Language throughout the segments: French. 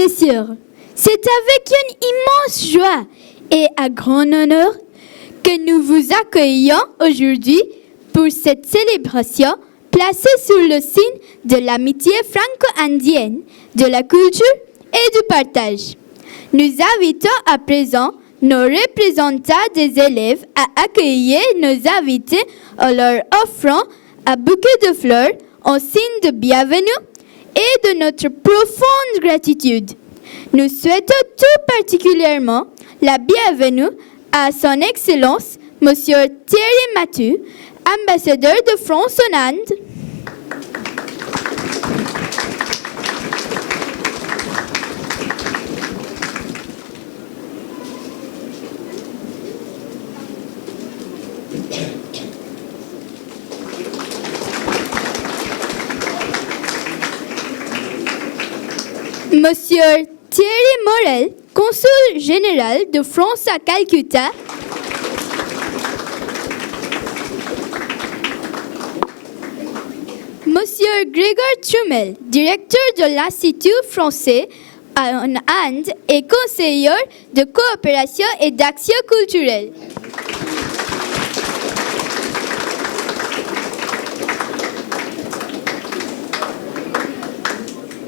messieurs, c'est avec une immense joie et à grand honneur que nous vous accueillons aujourd'hui pour cette célébration placée sous le signe de l'amitié franco-indienne, de la culture et du partage. Nous invitons à présent nos représentants des élèves à accueillir nos invités en leur offrant un bouquet de fleurs en signe de bienvenue et de notre profonde gratitude. Nous souhaitons tout particulièrement la bienvenue à son Excellence, Monsieur Thierry Mathou, ambassadeur de France en Inde. Monsieur Thierry Morel, Consul général de France à Calcutta. Monsieur Grégor Trumel, directeur de l'Institut français en Inde et conseiller de coopération et d'action culturelle.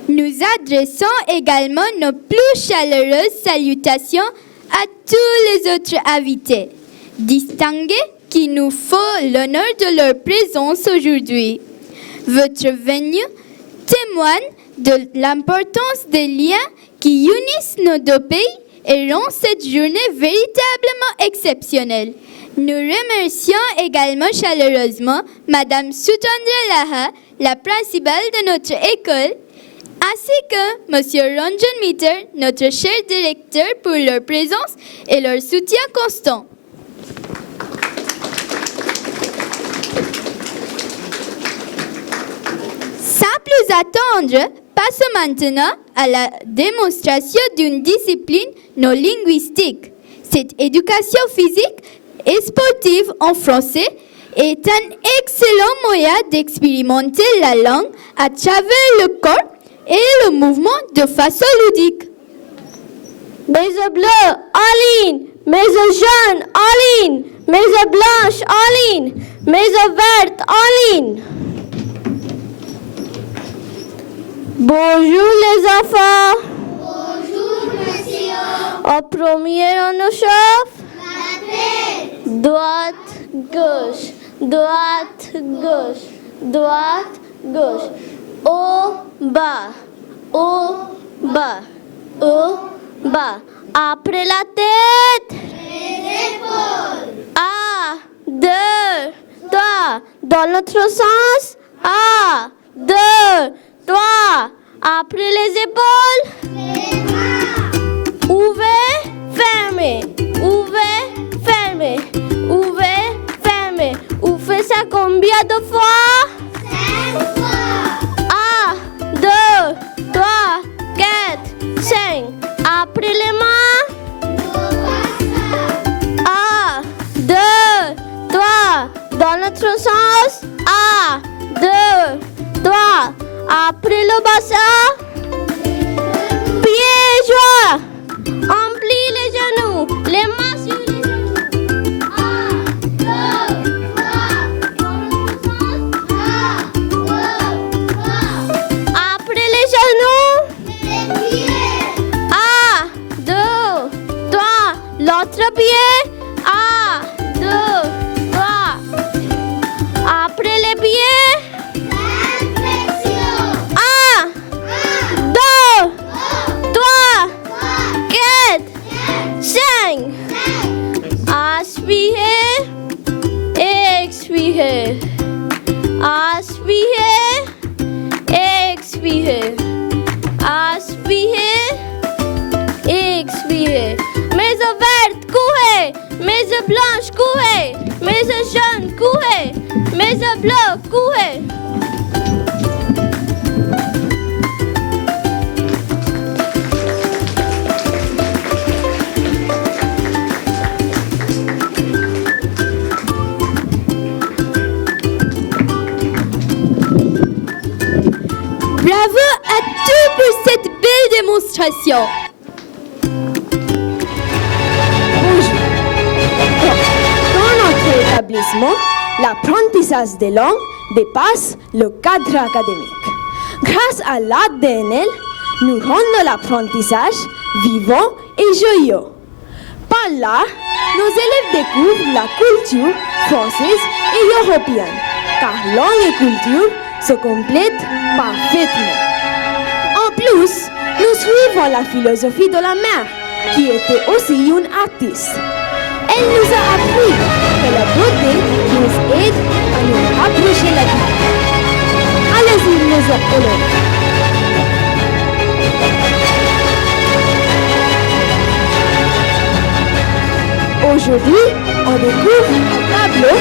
Nous adressons également nos plus chaleureuses salutations à tous les autres invités distingués qui nous font l'honneur de leur présence aujourd'hui. Votre venue témoigne de l'importance des liens qui unissent nos deux pays et rend cette journée véritablement exceptionnelle. Nous remercions également chaleureusement Madame Sutandra Laha, la principale de notre école, ainsi que Monsieur Ranjan Mitter, notre cher directeur, pour leur présence et leur soutien constant. Sans plus attendre, passons maintenant à la démonstration d'une discipline non-linguistique. Cette éducation physique et sportive en français est un excellent moyen d'expérimenter la langue à travers le corps et le mouvement de façon ludique. Mes œufs bleus, en ligne. Mes œufs jaunes, en ligne. Mes œufs blanches, en ligne. Mes œufs vertes, en ligne. Bonjour les enfants. Bonjour monsieur. En premier, on nous chauffe. La tête. Droite, gauche. Droite, gauche. Droite, gauche. Au bas, au bas, au bas. Après la tête. Les épaules. 1, 2, 3. Dans l'autre sens. 1, 2, 3. Après les épaules. Les mains. Ouvrez, fermez. Ouvrez, fermez. Ouvrez, fermez. Vous faites ça combien de fois? 5 fois. 1, 2, 3, 4, 5. Après les mains. 1, 2, 3. Dans l'autre sens. 1, 2, 3. Après le bassin. Pieds joints. Emplis les genoux. Les mains sur les genoux. 1, 2, 3. Dans l'autre sens. 1, 2, 3. Après les genoux. Les pieds. 1, 2, 3. L'autre pied. 1, 2, 3. Après les pieds. Flexion. 1, 2, 3, 4, 5. Aspirez, expirez. Aspirez, expirez. Aspirez, expirez. Mes œufs vertes, courez. Mes œufs blanches, courez. Mes œufs jaunes, courez. Mes œufs bleus, courez. Bravo à tous pour cette belle démonstration. Bonjour. Dans notre établissement, l'apprentissage des langues dépasse le cadre académique. Grâce à l'ADNL, nous rendons l'apprentissage vivant et joyeux. Par là, nos élèves découvrent la culture française et européenne, car langue et culture se complètent parfaitement. En plus, nous suivons la philosophie de la mère, qui était aussi une artiste. Elle nous a appris que la beauté nous aide à nous rapprocher de la vie. Allez-y, mes élèves. Aujourd'hui, on découvre un tableau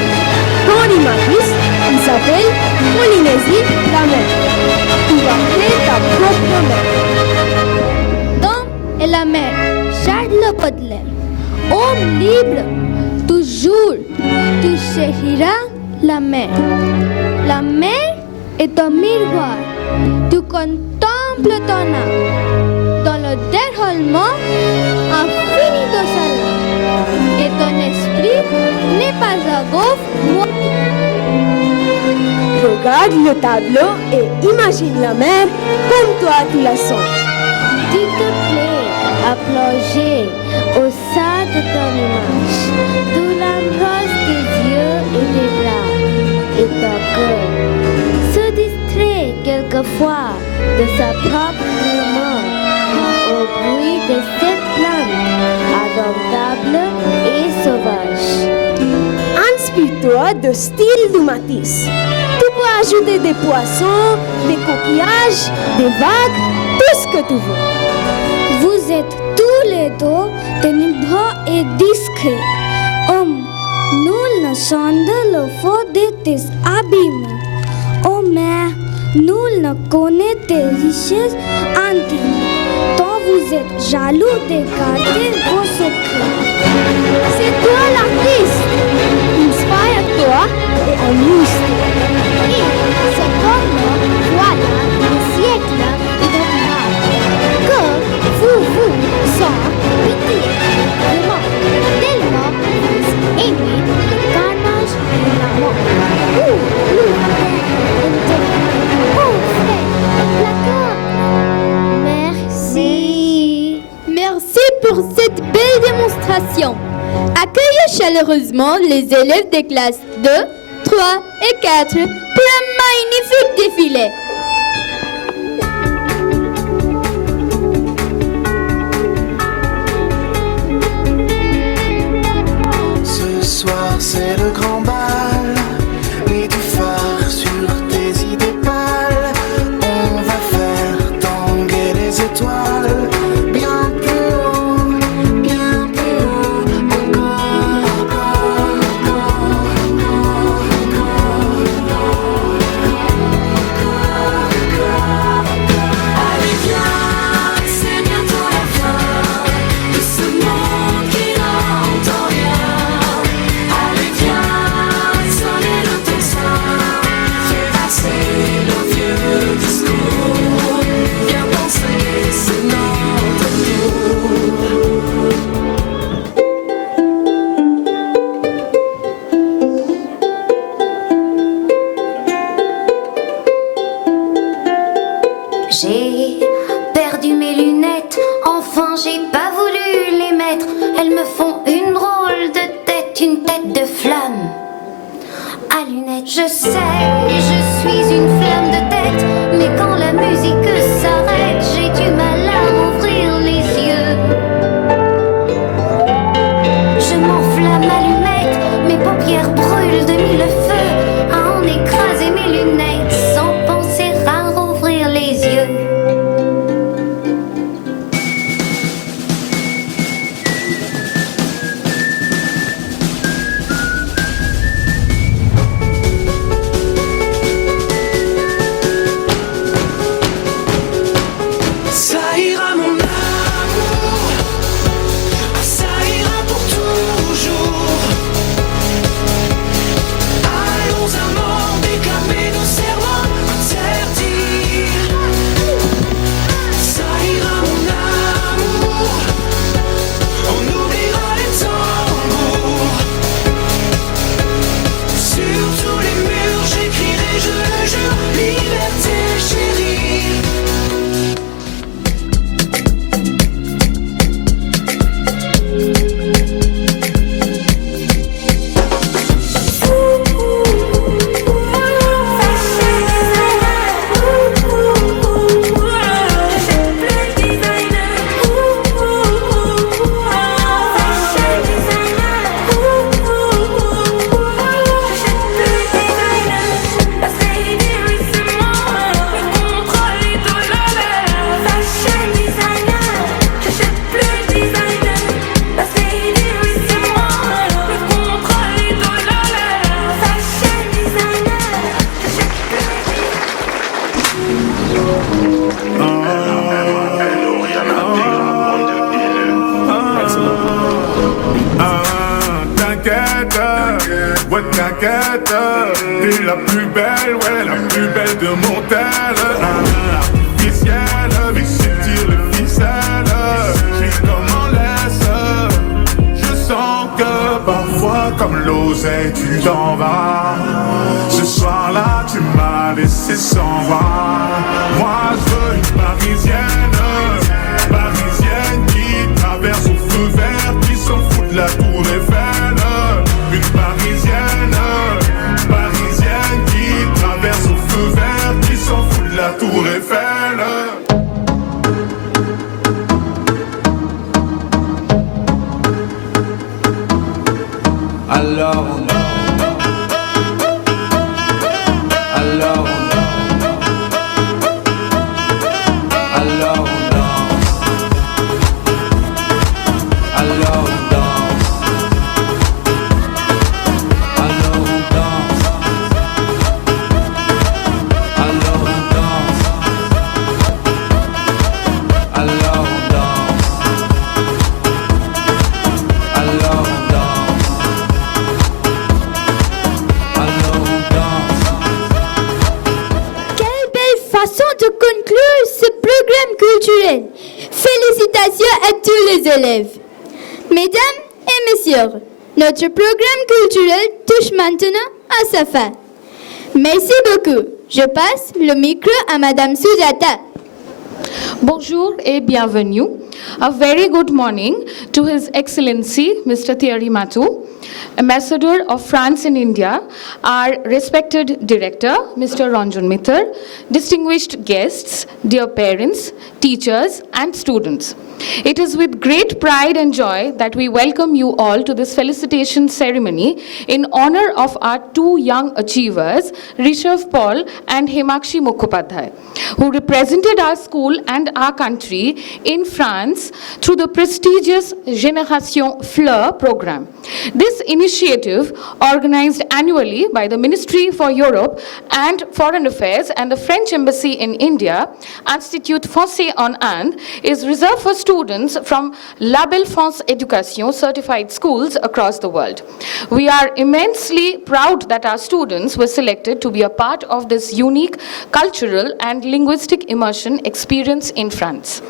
d'animatrice qui s'appelle Polynésie, la mer. Tu vas créer ta propre mer. L'homme et la mer, Charles Baudelaire. Homme libre, toujours, tu chériras la mer. La mer est un miroir, tu contemples ton âme. Dans le déroulement infini de sa lame. Et ton esprit n'est pas à gauche, Regarde le tableau et imagine la mer comme toi tu la sens. Tu te plais à plonger au sein de ton image, tout l'embrasse tes yeux et tes bras et ton cœur. Se distrait quelquefois de sa propre humeur au bruit de cette plante indomptable et sauvage. Inspire-toi de style de Matisse. Tu peux ajouter des poissons, des coquillages, des vagues, tout ce que tu veux. Vous êtes tous les deux ténébreux et discrets. Homme, nul ne sonde le fond de tes abîmes. Ô mère, nul ne connaît tes richesses intimes. Tant vous êtes jaloux d'écarter vos secrets. C'est toi l'artiste. Inspire-toi et amuse-toi. Et cependant, voilà le siècle de mal que vous sans pitié, tellement vous aimez le carnage et la mort. Où nous Merci. Merci pour cette belle démonstration. Accueillez chaleureusement les élèves des classes 2, 3 et 4 pour un magnifique défilé. Ce soir c'est le grand bal, mets du phare sur tes idées pâles. On va faire tanguer les étoiles, bien plus haut, Allez viens, c'est bientôt la fin de ce monde qui n'entend rien. Allez viens, sonner le tocsin, fais passer le vieux discours. Viens danser, c'est notre tour. J'ai perdu mes lunettes, enfin j'ai pas voulu les mettre. Elles me font une drôle de tête, une tête de flamme. À lunettes, je sais, je suis une flamme de tête, mais quand la musique s'arrête, j'ai du mal à ouvrir les yeux. Je m'enflamme allumette, mes paupières brûlent de mille feux, à en écraser mes lunettes sans penser à rouvrir les yeux. plus belle, ouais, la plus belle de mon tel. Artificielle, avec ses tire les ficelles. J'ai comme en laisse. Je sens que parfois, comme l'oseille, tu t'en vas. Ce soir-là, tu m'as laissé sans voix. Moi, je veux une parisienne. Parisienne qui traverse au feu vert, qui s'en fout de la tour Eiffel. Une parisienne, parisienne qui traverse au feu vert, qui s'en fout de la tour Eiffel. Alors on alors on alors on danse. Alors on danse. Alors on danse. Alors on danse. Alors on danse. Alors on danse. Alors on danse. Quelle belle façon de conclure ce programme culturel. Félicitations à tous les élèves. Mesdames et messieurs, notre programme culturel touche maintenant à sa fin. Merci beaucoup. Je passe le micro à Madame Sujata. Bonjour et bienvenue. A very good morning to His Excellency, Mr. Thierry Mathou, Ambassador of France in India, our respected Director, Mr. Ranjan Mithar, distinguished guests, dear parents, teachers, and students. It is with great pride and joy that we welcome you all to this felicitation ceremony in honor of our two young achievers, Rishabh Paul and Himakshi Mukhopadhyay, who represented our school and our country in France through the prestigious Génération Fleur program. This initiative, organized annually by the Ministry for Europe and Foreign Affairs and the French Embassy in India, Institut Français en Inde, is reserved for students from La Belle France Education certified schools across the world. We are immensely proud that our students were selected to be a part of this unique cultural and linguistic immersion experience in France.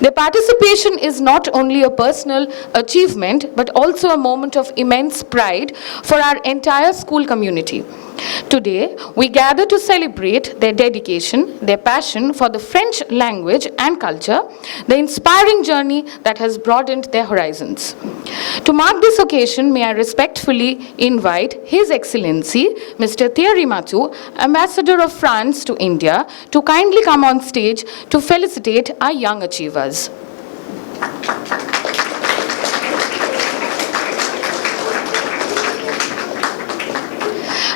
Their participation is not only a personal achievement, but also a moment of immense pride for our entire school community. Today, we gather to celebrate their dedication, their passion for the French language and culture, the inspiring journey that has broadened their horizons. To mark this occasion, may I respectfully invite His Excellency, Mr. Thierry Mathou, Ambassador of France to India, to kindly come on stage to felicitate our young achievers.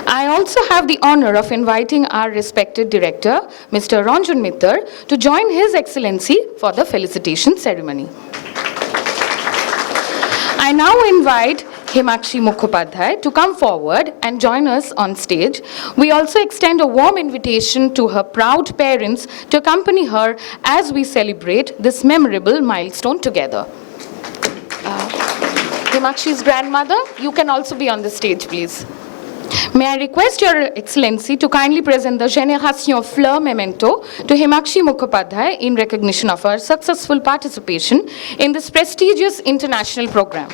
I also have the honor of inviting our respected director, Mr. Ranjan Mithar, to join His Excellency for the felicitation ceremony. I now invite Himakshi Mukhopadhyay to come forward and join us on stage. We also extend a warm invitation to her proud parents to accompany her as we celebrate this memorable milestone together. Himakshi's grandmother, you can also be on the stage, please. May I request Your Excellency to kindly present the Génération Fleur memento to Himakshi Mukhopadhyay in recognition of her successful participation in this prestigious international program.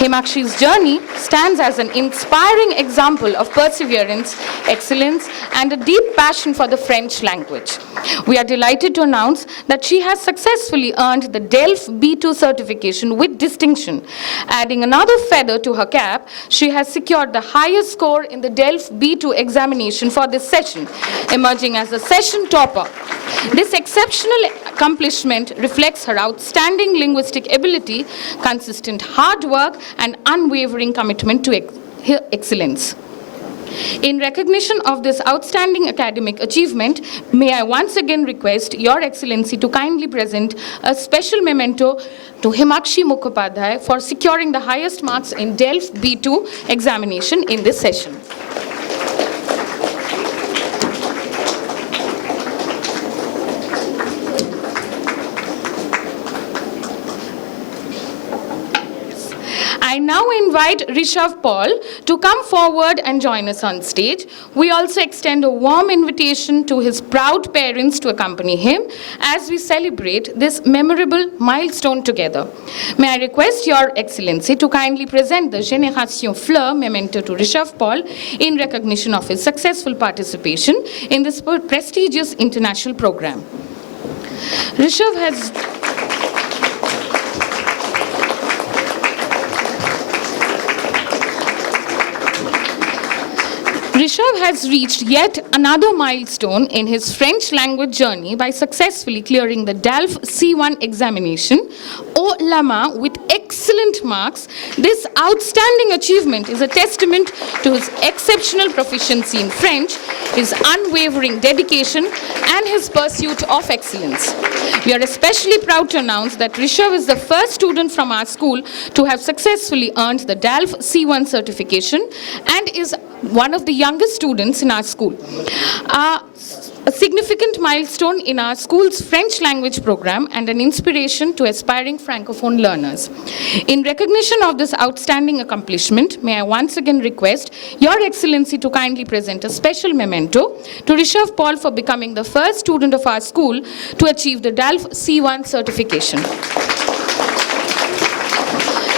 Himakshi's journey stands as an inspiring example of perseverance, excellence, and a deep passion for the French language. We are delighted to announce that she has successfully earned the DELF B2 certification with distinction. Adding another feather to her cap, she has secured the highest score in the DELF B2 examination for this session, emerging as a session topper. This exceptional accomplishment reflects her outstanding linguistic ability, consistent hard work, and unwavering commitment to excellence. In recognition of this outstanding academic achievement, may I once again request Your Excellency to kindly present a special memento to Himakshi Mukhopadhyay for securing the highest marks in DELF B2 examination in this session. I now invite Rishabh Paul to come forward and join us on stage. We also extend a warm invitation to his proud parents to accompany him as we celebrate this memorable milestone together. May I request Your Excellency to kindly present the Génération Fleur memento to Rishabh Paul in recognition of his successful participation in this prestigious international program. Rishabh has reached yet another milestone in his French language journey by successfully clearing the DELF C1 examination, au Lama, with excellent marks. This outstanding achievement is a testament to his exceptional proficiency in French, his unwavering dedication, and his pursuit of excellence. We are especially proud to announce that Rishabh is the first student from our school to have successfully earned the DELF C1 certification and is one of the youngest students in our school. A significant milestone in our school's French language program and an inspiration to aspiring Francophone learners. In recognition of this outstanding accomplishment, may I once again request Your Excellency to kindly present a special memento to Rishabh Paul for becoming the first student of our school to achieve the DELF C1 certification.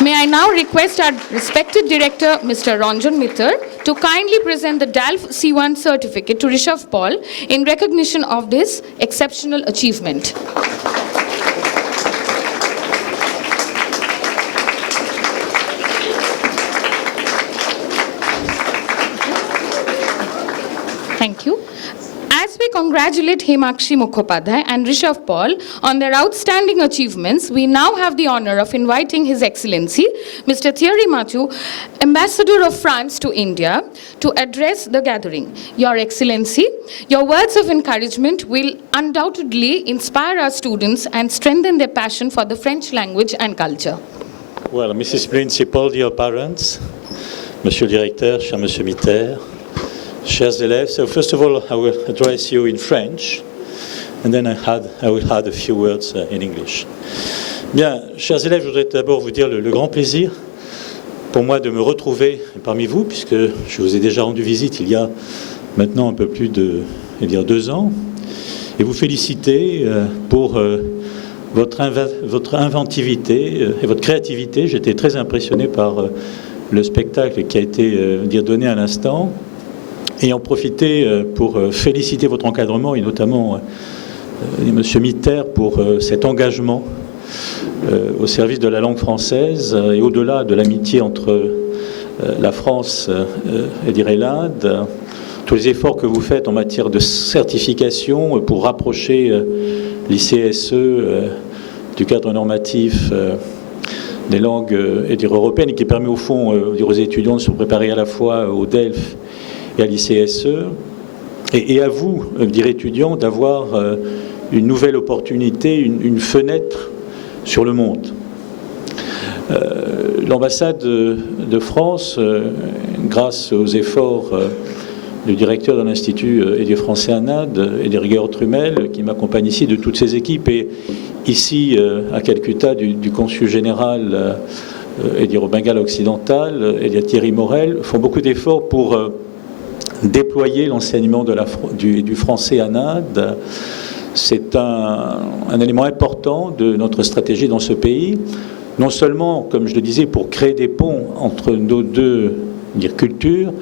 May I now request our respected director, Mr. Ranjan Mittal, to kindly present the DELF C1 certificate to Rishabh Paul in recognition of this exceptional achievement. Thank you. As we congratulate Himakshi Mukhopadhyay and Rishabh Paul on their outstanding achievements, we now have the honor of inviting His Excellency, Mr. Thierry Mathou, Ambassador of France to India, to address the gathering. Your Excellency, your words of encouragement will undoubtedly inspire our students and strengthen their passion for the French language and culture. Well, Mrs. Principal, dear parents, Monsieur le Directeur, cher Monsieur Mitter, chers élèves, so first of all, I will address you in French, and then I will add a few words in English. Bien, chers élèves, je voudrais d'abord vous dire le grand plaisir pour moi de me retrouver parmi vous, puisque je vous ai déjà rendu visite il y a maintenant un peu plus de 2 ans, et vous féliciter pour votre inventivité et votre créativité. J'étais très impressionné par le spectacle qui a été donné à l'instant, et en profiter pour féliciter votre encadrement, et notamment M. Mitter pour cet engagement au service de la langue française, et au-delà de l'amitié entre la France et l'Inde, tous les efforts que vous faites en matière de certification pour rapprocher l'ICSE du cadre normatif des langues européennes, et qui permet au fond aux étudiants de se préparer à la fois au DELF et à l'ICSE, et à vous, étudiants, d'avoir une nouvelle opportunité, une fenêtre sur le monde. L'ambassade de France, grâce aux efforts du directeur de l'Institut et français en Inde, et Grégor Trumel, qui m'accompagne ici, de toutes ces équipes, et ici à Calcutta du consul général au Bengale occidental, et Thierry Morel, font beaucoup d'efforts pour déployer l'enseignement du français en Inde. C'est un élément important de notre stratégie dans ce pays, non seulement, comme je le disais, pour créer des ponts entre nos deux cultures,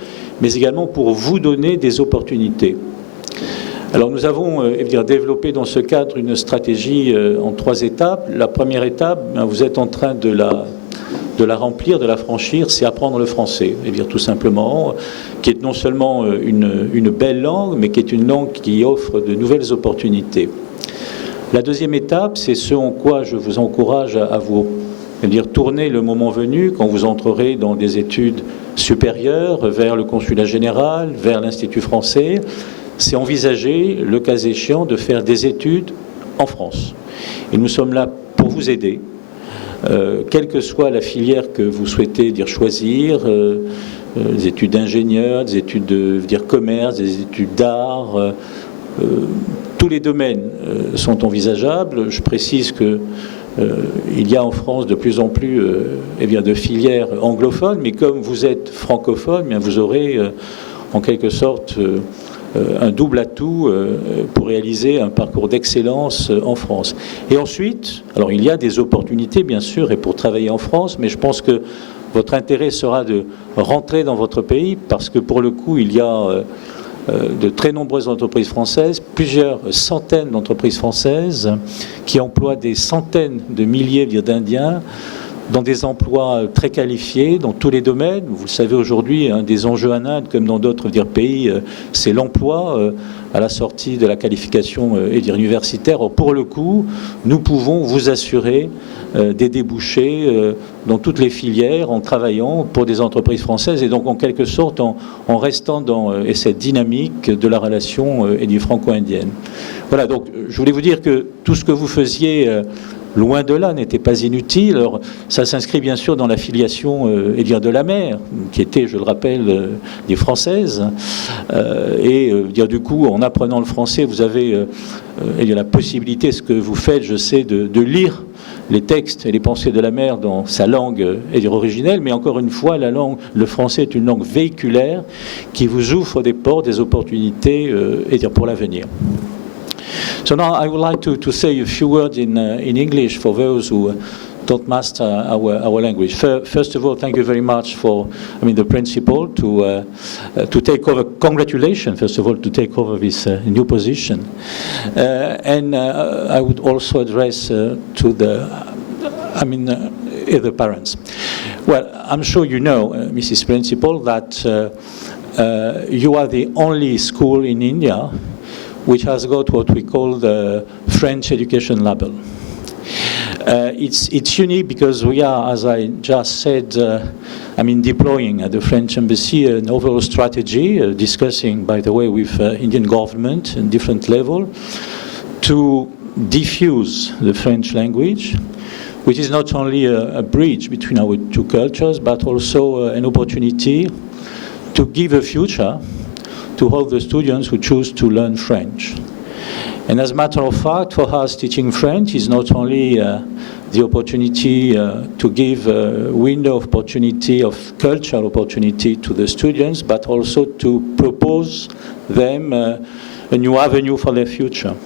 mais également pour vous donner des opportunités. Alors nous avons développé dans ce cadre une stratégie en 3 étapes. La première étape, vous êtes en train de la remplir, de la franchir, c'est apprendre le français, tout simplement, qui est non seulement une belle langue, mais qui est une langue qui offre de nouvelles opportunités. La deuxième étape, c'est ce en quoi je vous encourage à vous tourner le moment venu, quand vous entrerez dans des études supérieures, vers le consulat général, vers l'Institut français, c'est envisager, le cas échéant, de faire des études en France. Et nous sommes là pour vous aider, quelle que soit la filière que vous souhaitez choisir, des études d'ingénieur, des études de commerce, des études d'art, tous les domaines sont envisageables. Je précise que il y a en France de plus en plus de filières anglophones, mais comme vous êtes francophone, bien vous aurez en quelque sorte un double atout pour réaliser un parcours d'excellence en France. Et ensuite, alors il y a des opportunités bien sûr et pour travailler en France, mais je pense que votre intérêt sera de rentrer dans votre pays parce que pour le coup il y a de très nombreuses entreprises françaises, plusieurs centaines d'entreprises françaises qui emploient des centaines de milliers d'Indiens dans des emplois très qualifiés, dans tous les domaines. Vous le savez aujourd'hui, un des enjeux en Inde, comme dans d'autres pays, c'est l'emploi à la sortie de la qualification universitaire. Or, pour le coup, nous pouvons vous assurer des débouchés dans toutes les filières en travaillant pour des entreprises françaises et donc en quelque sorte en restant dans cette dynamique de la relation franco-indienne. Voilà, donc je voulais vous dire que tout ce que vous faisiez loin de là n'était pas inutile. Alors, ça s'inscrit bien sûr dans la filiation de la mer, qui était, je le rappelle, des Françaises. Du coup, en apprenant le français, vous avez la possibilité, ce que vous faites, je sais, de lire les textes et les pensées de la mer dans sa langue originelle, mais encore une fois, le français est une langue véhiculaire qui vous ouvre des portes, des opportunités pour l'avenir. So now I would like to say a few words in English for those who don't master our language. First of all, thank you very much for, the principal to take over. Congratulations, first of all, to take over this new position. I would also address to the, other parents. Well, I'm sure you know, Mrs. Principal, that you are the only school in India which has got what we call the French education label. It's unique because we are, as I just said, deploying at the French Embassy an overall strategy, discussing, by the way, with Indian government at different level, to diffuse the French language, which is not only a bridge between our two cultures, but also an opportunity to give a future to all the students who choose to learn French. And as a matter of fact, for us, teaching French is not only the opportunity to give a window of opportunity, of cultural opportunity to the students, but also to propose them a new avenue for their future.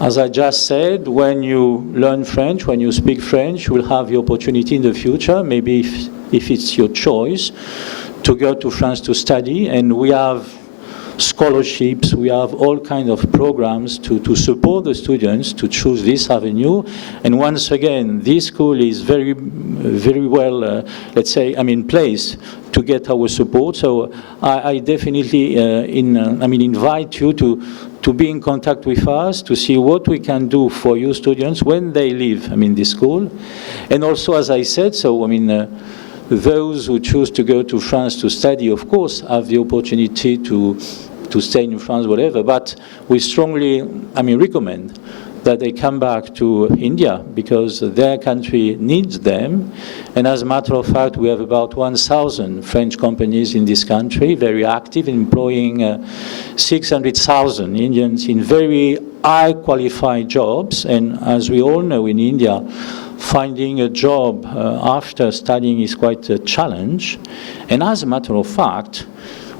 As I just said, when you learn French, when you speak French, you will have the opportunity in the future, maybe if it's your choice, to go to France to study, and we have scholarships, we have all kinds of programs to support the students to choose this avenue. And once again, this school is very, very well, placed to get our support. So I definitely invite you to be in contact with us, to see what we can do for you students when they leave, this school. And also, as I said, those who choose to go to France to study, of course, have the opportunity to stay in France, whatever, but we strongly, recommend that they come back to India because their country needs them. And as a matter of fact, we have about 1,000 French companies in this country, very active, employing 600,000 Indians in very high qualified jobs. And as we all know in India, finding a job after studying is quite a challenge. And as a matter of fact,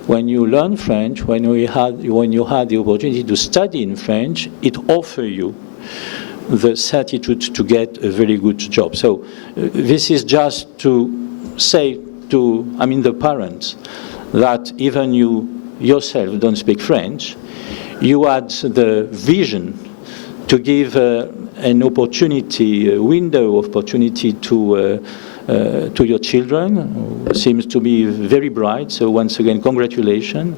when you learn French, when you had the opportunity to study in French, it offers you the certitude to get a very good job. So this is just to say to, the parents that even you yourself don't speak French, you had the vision to give an opportunity, a window of opportunity to your children, who seems to be very bright. So once again, congratulations.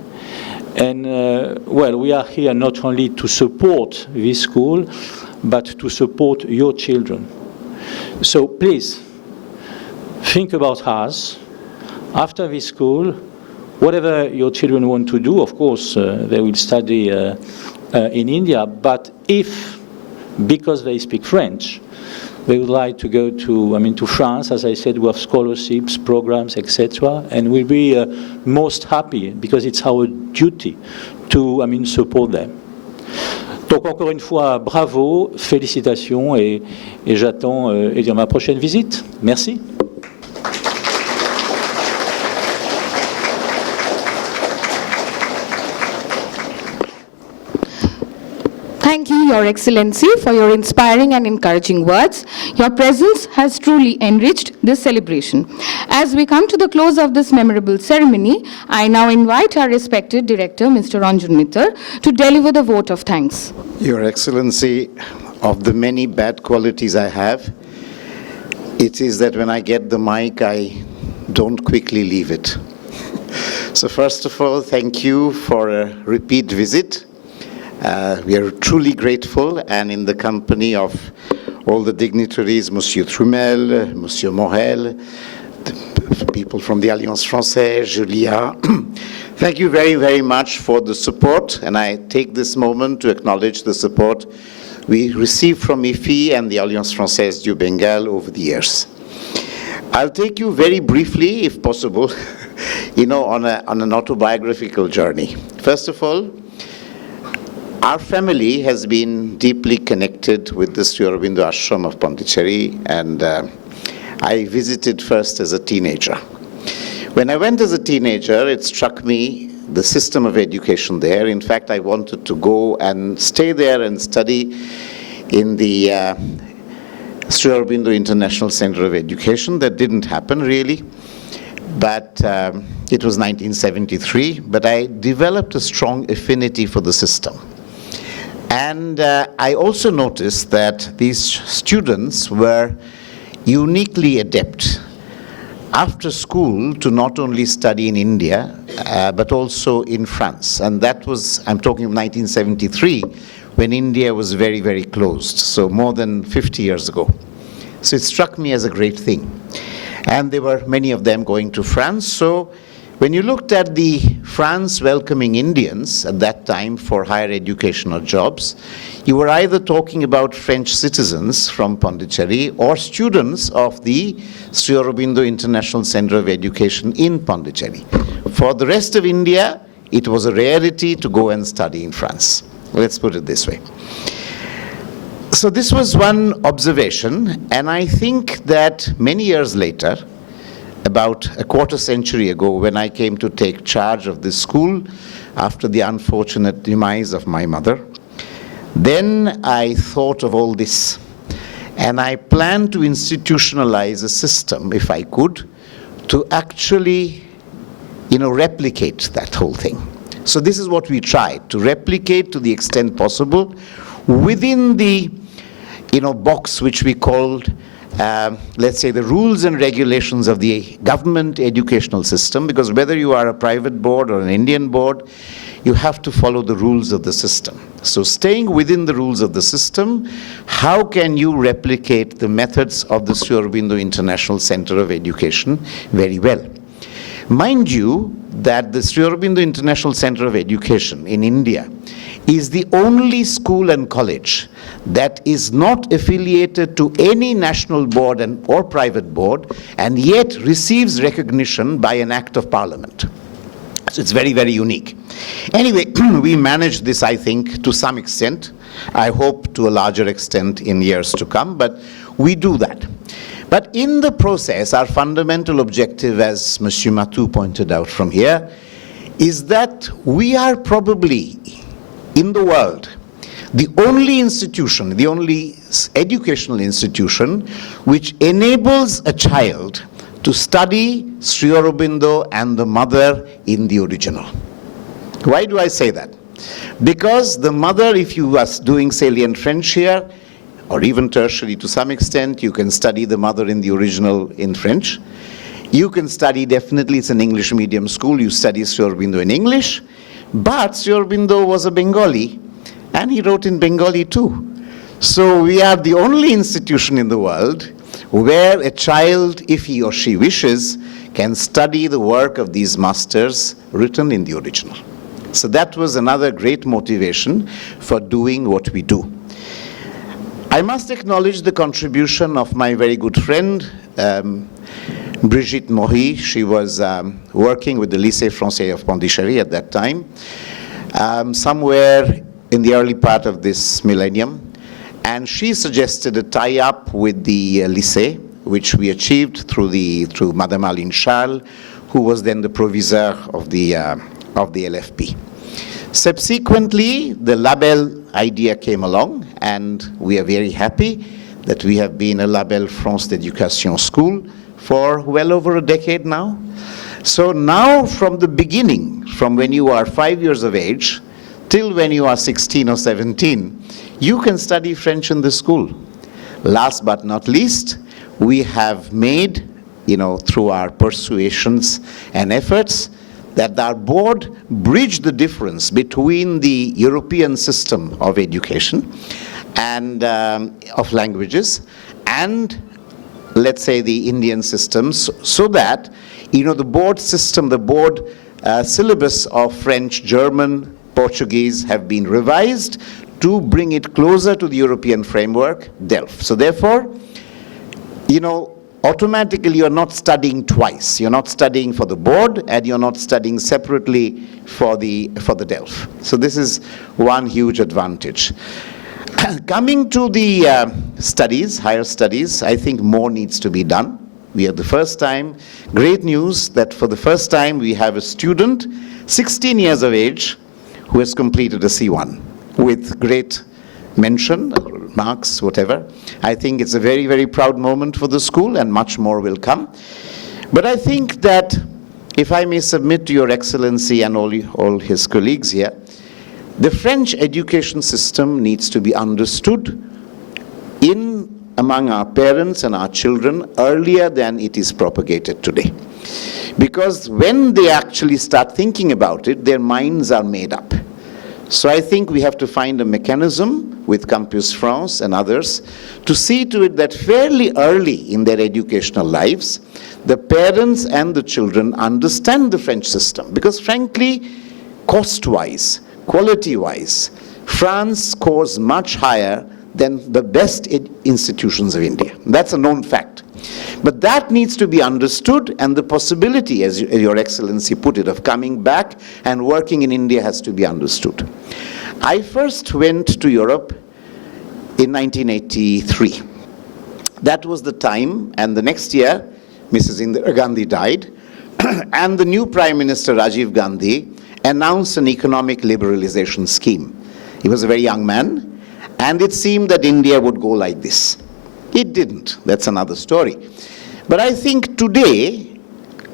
And we are here not only to support this school, but to support your children. So please, think about us. After this school, whatever your children want to do, of course, they will study in India, but if, because they speak French, they would like to go to France, as I said, we have scholarships, programs, etc. And we'll be most happy because it's our duty to support them. Donc encore une fois, bravo, félicitations et j'attends ma prochaine visite. Merci. Thank you, Your Excellency, for your inspiring and encouraging words. Your presence has truly enriched this celebration. As we come to the close of this memorable ceremony, I now invite our respected Director, Mr. Ranjan Mittal, to deliver the vote of thanks. Your Excellency, of the many bad qualities I have, it is that when I get the mic, I don't quickly leave it. So first of all, thank you for a repeat visit. We are truly grateful, and in the company of all the dignitaries, Monsieur Trumel, Monsieur Morel, the people from the Alliance Française, Julia, thank you very, very much for the support, and I take this moment to acknowledge the support we received from IFI and the Alliance Française du Bengal over the years. I'll take you very briefly, if possible, on an autobiographical journey. First of all, our family has been deeply connected with the Sri Aurobindo Ashram of Pondicherry, and I visited first as a teenager. When I went as a teenager, it struck me the system of education there. In fact, I wanted to go and stay there and study in the Sri Aurobindo International Center of Education. That didn't happen really, but it was 1973, but I developed a strong affinity for the system. And I also noticed that these students were uniquely adept after school to not only study in India, but also in France. And that was, I'm talking of 1973, when India was very, very closed, so more than 50 years ago. So it struck me as a great thing. And there were many of them going to France. So when you looked at the France welcoming Indians at that time for higher education or jobs, you were either talking about French citizens from Pondicherry or students of the Sri Aurobindo International Center of Education in Pondicherry. For the rest of India, it was a rarity to go and study in France. Let's put it this way. So this was one observation, and I think that many years later, about a quarter century ago, when I came to take charge of this school after the unfortunate demise of my mother, then I thought of all this, and I planned to institutionalize a system, if I could, to actually, replicate that whole thing. So this is what we tried, to replicate to the extent possible within the, box which we called let's say the rules and regulations of the government educational system, because whether you are a private board or an Indian board, you have to follow the rules of the system. So staying within the rules of the system, how can you replicate the methods of the Sri Aurobindo International Center of Education very well? Mind you that the Sri Aurobindo International Center of Education in India is the only school and college that is not affiliated to any national board or private board, and yet receives recognition by an act of parliament. So it's very, very unique. Anyway, we managed this, I think, to some extent. I hope to a larger extent in years to come, but we do that. But in the process, our fundamental objective, as Monsieur Mathou pointed out from here, is that we are probably, in the world, the only institution, the only educational institution which enables a child to study Sri Aurobindo and the mother in the original. Why do I say that? Because the mother, if you are doing salient French here, or even tertiary to some extent, you can study the mother in the original in French. You can study, definitely it's an English medium school, you study Sri Aurobindo in English, but Sri Aurobindo was a Bengali, and he wrote in Bengali too. So we are the only institution in the world where a child, if he or she wishes, can study the work of these masters written in the original. So that was another great motivation for doing what we do. I must acknowledge the contribution of my very good friend, Brigitte Maury. She was working with the Lycée Français of Pondicherry at that time. Somewhere in the early part of this millennium. And she suggested a tie-up with the lycée, which we achieved through Madame Aline Charles, who was then the proviseur of the LFP. Subsequently, the label idea came along, and we are very happy that we have been a Label France d'Éducation school for well over a decade now. So now, from the beginning, from when you are 5 years of age till when you are 16 or 17, you can study French in the school. Last but not least, we have made, through our persuasions and efforts, that our board bridge the difference between the European system of education and of languages and, let's say, the Indian systems, so that the board system, the board syllabus of French, German, Portuguese have been revised to bring it closer to the European framework, DELF. So therefore, automatically you're not studying twice. You're not studying for the board, and you're not studying separately for the DELF. So this is one huge advantage. Coming to the studies, higher studies, I think more needs to be done. We are the first time, great news that for the first time we have a student, 16 years of age, who has completed a C1 with great mention, marks, whatever. I think it's a very, very proud moment for the school, and much more will come. But I think that, if I may submit to Your Excellency and all his colleagues here, the French education system needs to be understood among our parents and our children earlier than it is propagated today. Because when they actually start thinking about it, their minds are made up. So I think we have to find a mechanism with Campus France and others to see to it that fairly early in their educational lives, the parents and the children understand the French system. Because frankly, cost-wise, quality-wise, France scores much higher than the best institutions of India. That's a known fact. But that needs to be understood, and the possibility, as Your Excellency put it, of coming back and working in India has to be understood. I first went to Europe in 1983. That was the time, and the next year, Mrs. Indira Gandhi died, and the new Prime Minister, Rajiv Gandhi, announced an economic liberalization scheme. He was a very young man, and it seemed that India would go like this. It didn't. That's another story. But I think today,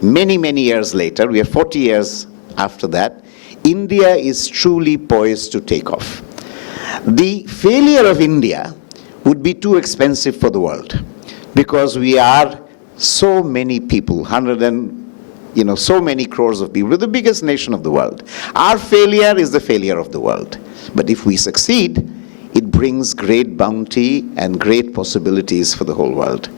many, many years later, we are 40 years after that, India is truly poised to take off. The failure of India would be too expensive for the world, because we are so many people, so many crores of people. We're the biggest nation of the world. Our failure is the failure of the world. But if we succeed, it brings great bounty and great possibilities for the whole world.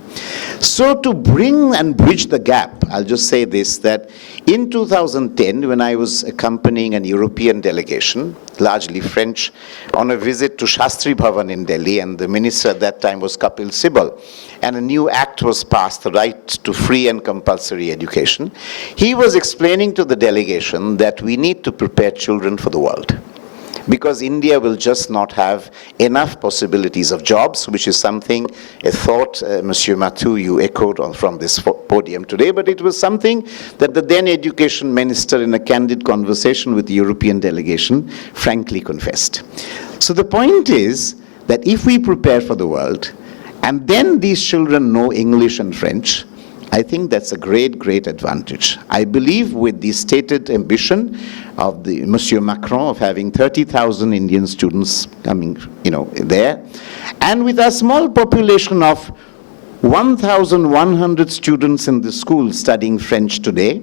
So to bring and bridge the gap, I'll just say this, that in 2010, when I was accompanying an European delegation, largely French, on a visit to Shastri Bhavan in Delhi, and the minister at that time was Kapil Sibal, and a new act was passed, the right to free and compulsory education, he was explaining to the delegation that we need to prepare children for the world, because India will just not have enough possibilities of jobs, which is something, a thought, Monsieur Mathou, you echoed from this podium today, but it was something that the then education minister, in a candid conversation with the European delegation, frankly confessed. So the point is that if we prepare for the world, and then these children know English and French, I think that's a great, great advantage. I believe with the stated ambition of the Monsieur Macron of having 30,000 Indian students coming, there, and with a small population of 1,100 students in the school studying French today,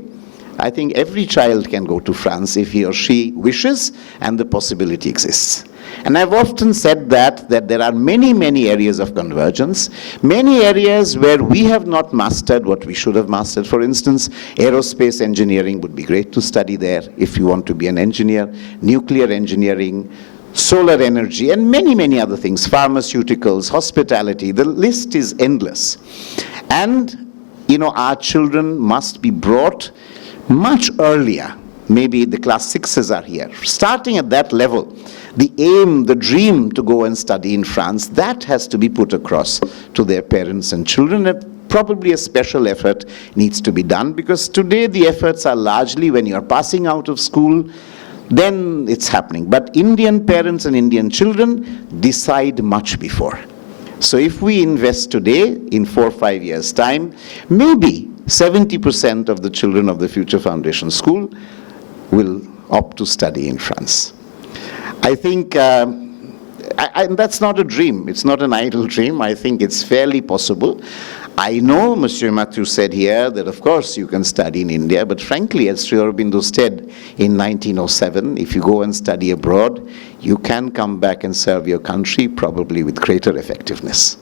I think every child can go to France if he or she wishes, and the possibility exists. And I've often said that there are many, many areas of convergence, many areas where we have not mastered what we should have mastered. For instance, aerospace engineering would be great to study there if you want to be an engineer, nuclear engineering, solar energy, and many, many other things, pharmaceuticals, hospitality, the list is endless. And, our children must be brought much earlier maybe the class 6s are here. Starting at that level, the aim, the dream to go and study in France, that has to be put across to their parents and children. And probably a special effort needs to be done, because today the efforts are largely when you're passing out of school, then it's happening. But Indian parents and Indian children decide much before. So if we invest today, in 4 or 5 years' time, maybe 70% of the children of the Future Foundation School will opt to study in France. I think that's not a dream. It's not an idle dream. I think it's fairly possible. I know Monsieur Mathou said here that of course you can study in India, but frankly, as Sri Aurobindo said in 1907, if you go and study abroad, you can come back and serve your country probably with greater effectiveness.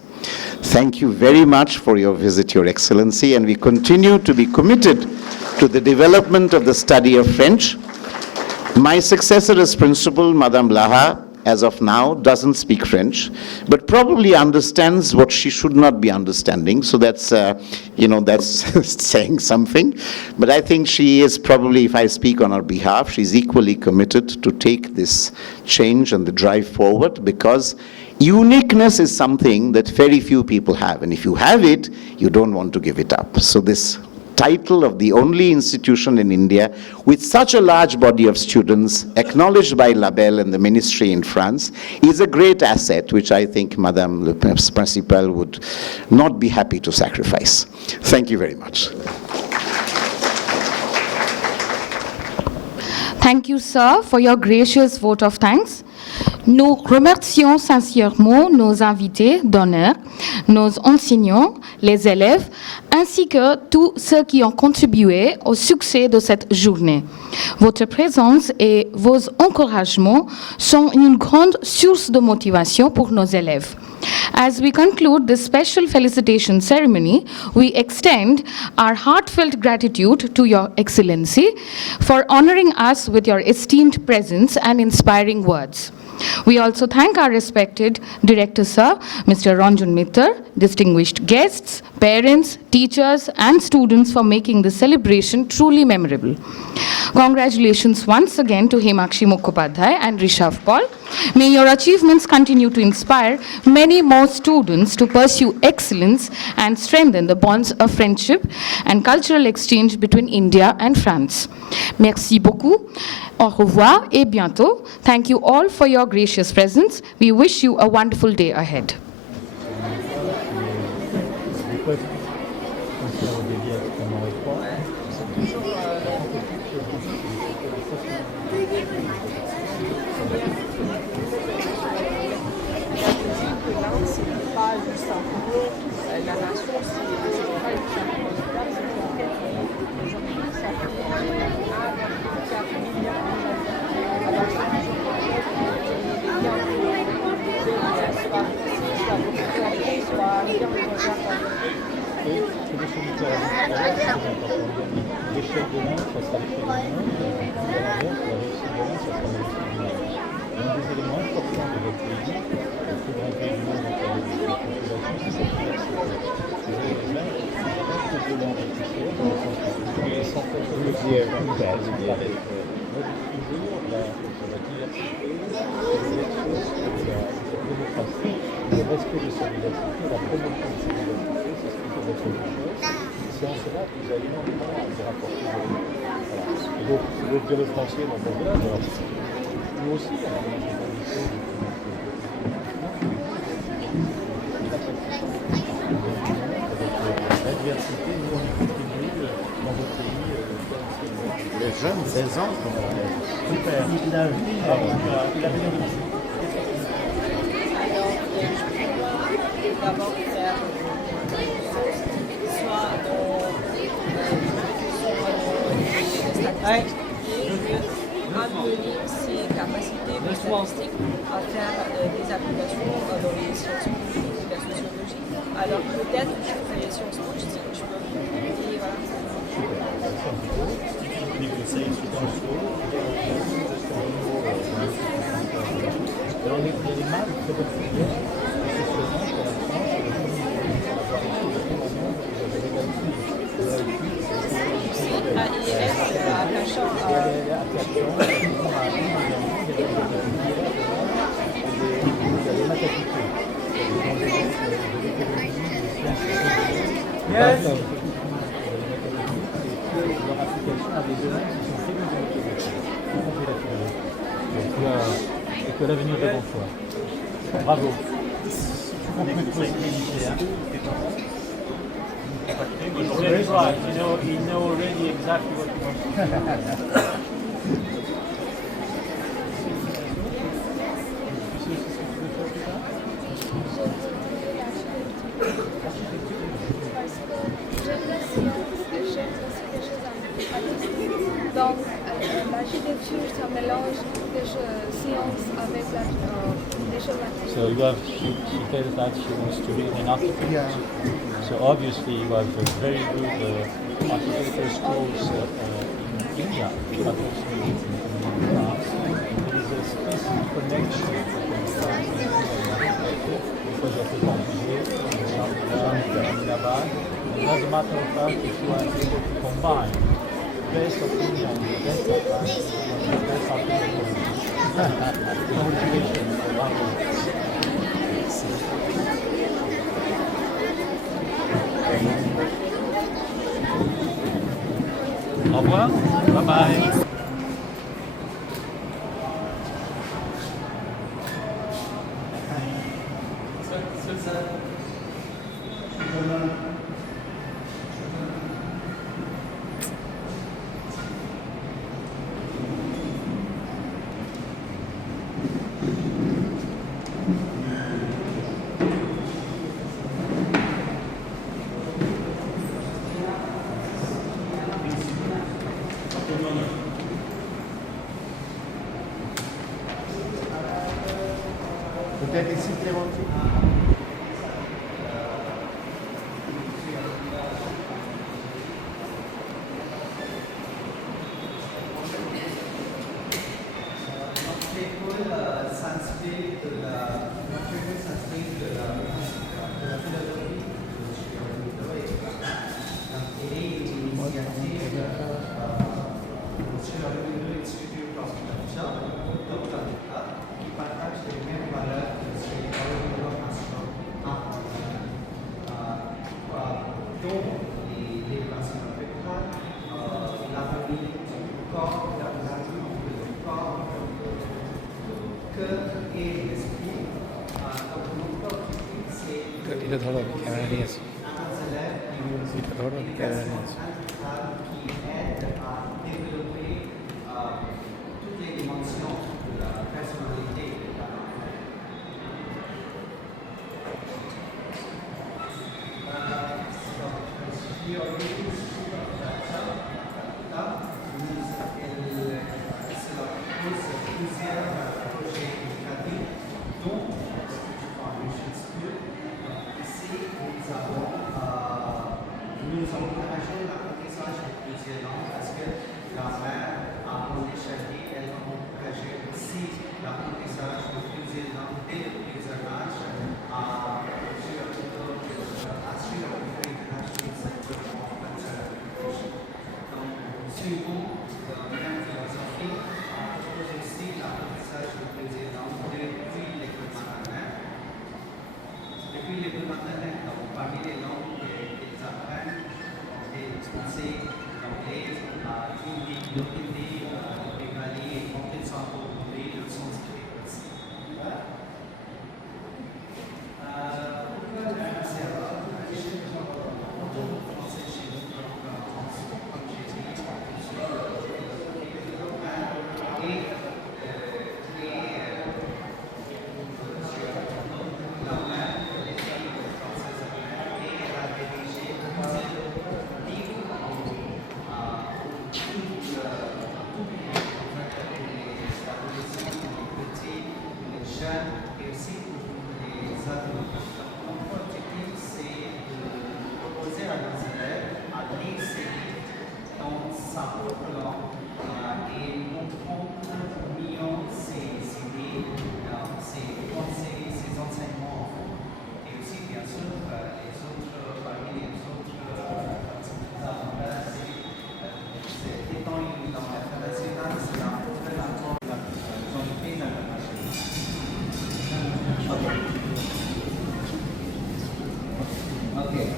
Thank you very much for your visit, Your Excellency, and we continue to be committed to the development of the study of French. My successor as principal, Madame Laha, as of now, doesn't speak French, but probably understands what she should not be understanding. So that's, that's saying something. But I think she is probably, if I speak on her behalf, she's equally committed to take this change and the drive forward, because uniqueness is something that very few people have. And if you have it, you don't want to give it up. So this title of the only institution in India with such a large body of students, acknowledged by Labelle and the ministry in France, is a great asset, which I think Madame le Principal would not be happy to sacrifice. Thank you very much. Thank you, sir, for your gracious vote of thanks. Nous remercions sincèrement nos invités d'honneur, nos enseignants, les élèves, ainsi que tous ceux qui ont contribué au succès de cette journée. Votre présence et vos encouragements sont une grande source de motivation pour nos élèves. As we conclude this special felicitation ceremony, we extend our heartfelt gratitude to Your Excellency for honoring us with your esteemed presence and inspiring words. We also thank our respected Director Sir, Mr. Ranjan Mittal, distinguished guests, parents, teachers, and students for making this celebration truly memorable. Congratulations once again to Hemakshi Mukhopadhyay and Rishabh Paul. May your achievements continue to inspire many more students to pursue excellence and strengthen the bonds of friendship and cultural exchange between India and France. Merci beaucoup. Au revoir et bientôt. Thank you all for your gracious presence. We wish you a wonderful day ahead. Les jeunes, 16 ans, super. Il a d'abord faire soit amener ses capacités linguistiques à faire des applications dans les sciences politiques et la sociologie. Alors peut-être je fais les sciences politiques, je peux et voilà. À IES, attachant et que l'avenir devant toi. Bravo. Very right. You know already exactly what you want. Donc, l'architecture, ça mélange des sciences avec des choses artistiques. So she said that she wants to be an architect. Yeah. So obviously you have a very good architecture schools in India, but also in France. There is a specific connection between France and India because of the Corbusier and là-bas. As a matter of fact, if you are able to combine the best of India and the best of France, the best of the world. Congratulations. Au revoir. Bye bye. Peut-être ici, Clémentine.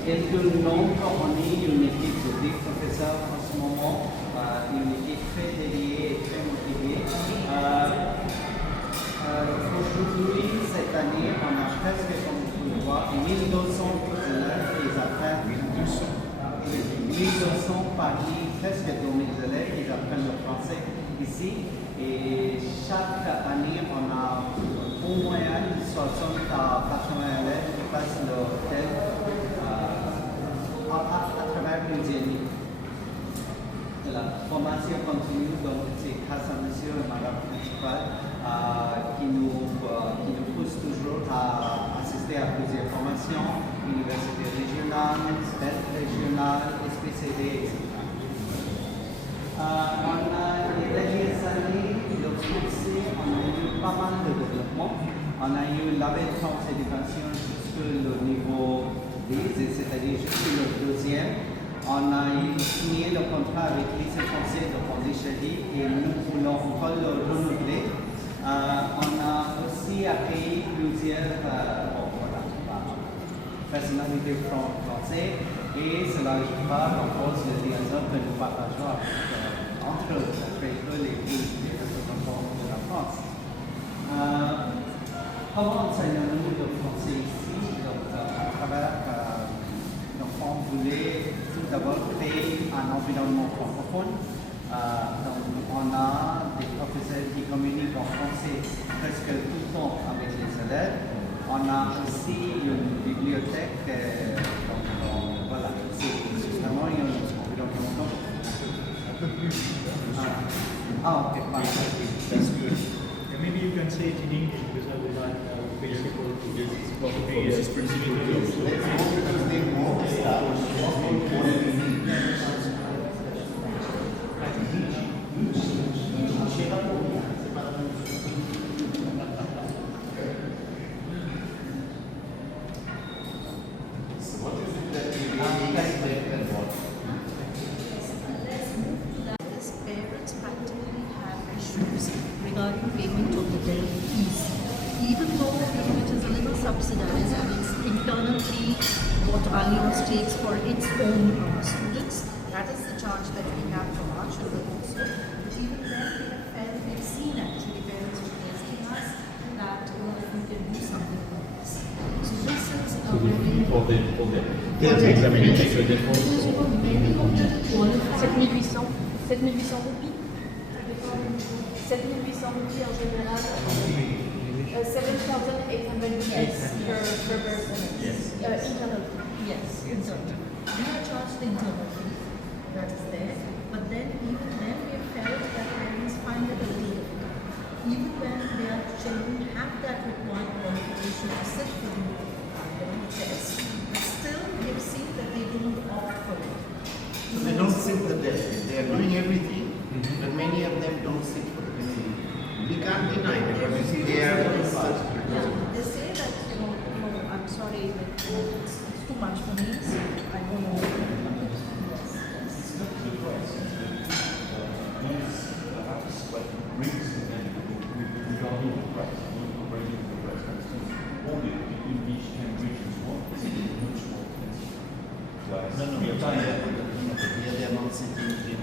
quelques nombres, on est une équipe de 10 professeurs en ce moment, une équipe très dédiée et très motivée. Aujourd'hui, cette année, on a presque, comme vous pouvez voir, 1200 élèves qui apprennent 1200 parmi presque 2000 élèves qui apprennent le français ici. Et chaque année, on a au moyenne 60 à 80 élèves qui passent le test à travers une année. La formation continue, donc c'est grâce à monsieur et madame principale qui nous pousse toujours à assister à plusieurs formations, universités régionales, régionales, SPCD, etc. On a les dernières années, le français, on a eu pas mal de développement. On a eu label France Éducation jusqu'au niveau 10, c'est-à-dire jusqu'au deuxième. On a signé le contrat avec le lycée français de Pondichéry et nous voulons encore le renouveler. On a aussi accueilli plusieurs personnalités françaises et cela renforce le liaison que nous partageons entre eux les représentants de la France. Comment enseignons-nous le français ici? Donc, à travers l'enfant voulait tout d'abord créer un environnement francophone. Donc, on a des professeurs qui communiquent en français presque tout le temps avec les élèves. On a aussi une bibliothèque. Donc, voilà, c'est vraiment un environnement. Un peu plus. Ok, parfait. That's good. And maybe you can say it in English because I would like people to get this principle. Parents practically have issues regarding payment of the debt fees. Even though it is a little subsidized and it's internally what Alliance takes for its own students, that is the charge that we have from our children also. Even then we've seen actually parents asking us that if we can do something about this. So this is a very... For the examination. So therefore... 7800 roupies. 7,800 roupies en général. 7,800 rupees per person. Yes. Internal. Yes, internal. We are charged the internal fee that is there, but then even then we have felt that parents find it a little difficult. Even when their children have that required qualification to sit for the test, still we have seen that they don't opt for it. So they don't sit the test. They are doing everything, but many of them don't sit for the test. We can't deny it, but you see they are They say that, I'm sorry, it's too much for me, so I don't know. Here they are not sitting in,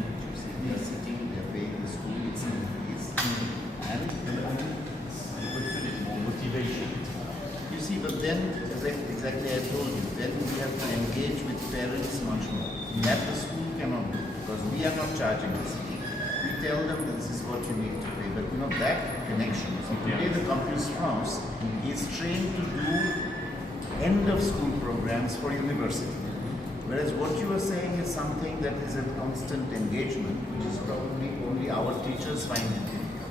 they are sitting, they are paying the school, it's in fees. And more motivation. You see, but then, exactly I told you, then we have to engage with parents much more. That the school cannot do, because we are not charging the city. We tell them that this is what you need to pay, but that connection. So today the Campus France is trained to do end of school programs for university. Whereas what you are saying is something that is a constant engagement, which is probably only our teachers find it difficult.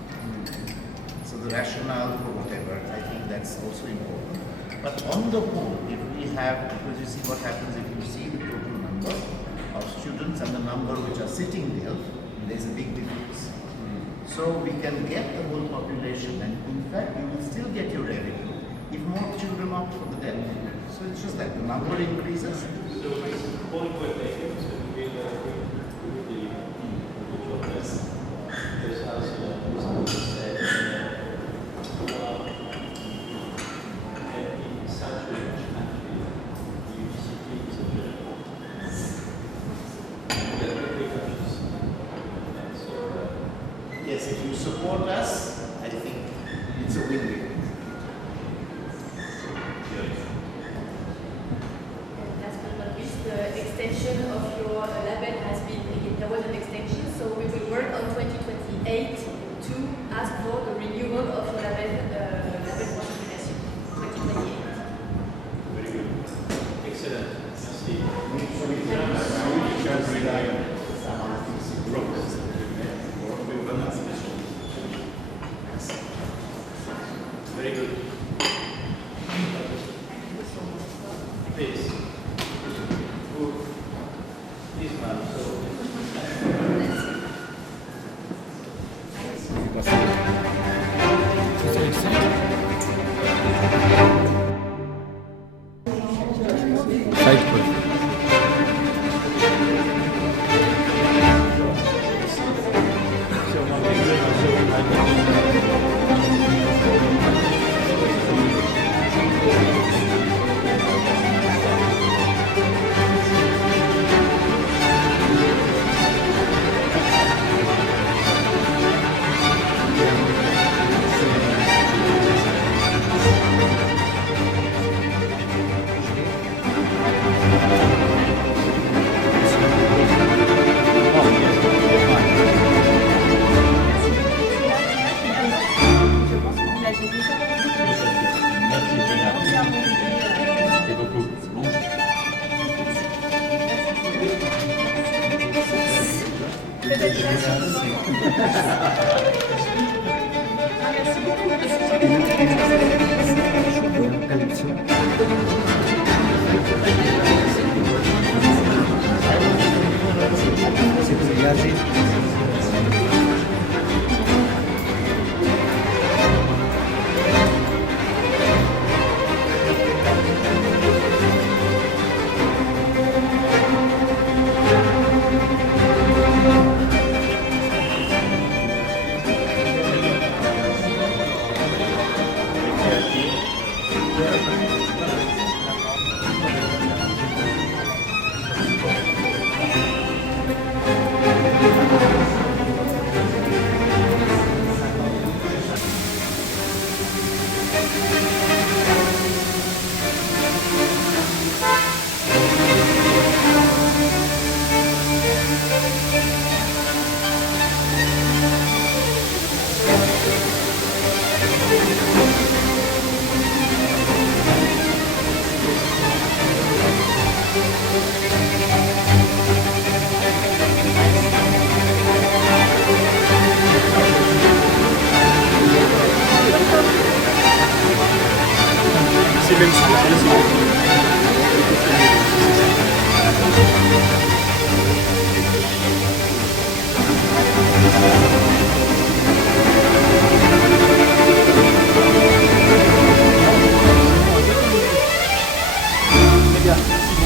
So the rationale for whatever, I think that's also important. But on the whole, if we have, because you see what happens if you see the total number of students and the number which are sitting there, there's a big difference. So we can get the whole population, and in fact you will still get your revenue if more children opt for the debt. So it's just that the number increases. So point we're taking is that we with your test, because as said, in such a country, the university is extension of your label has been, there was an extension, so we will work on 2028 to ask for the renewal of your label for circulation. 2028. Very good. Excellent. Merci. Very good. Please. This one.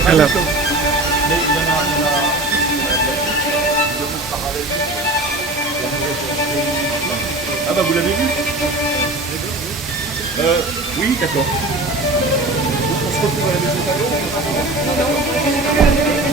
Alors. Ah bah vous l'avez vu? Oui, d'accord. On se retrouve à la maison.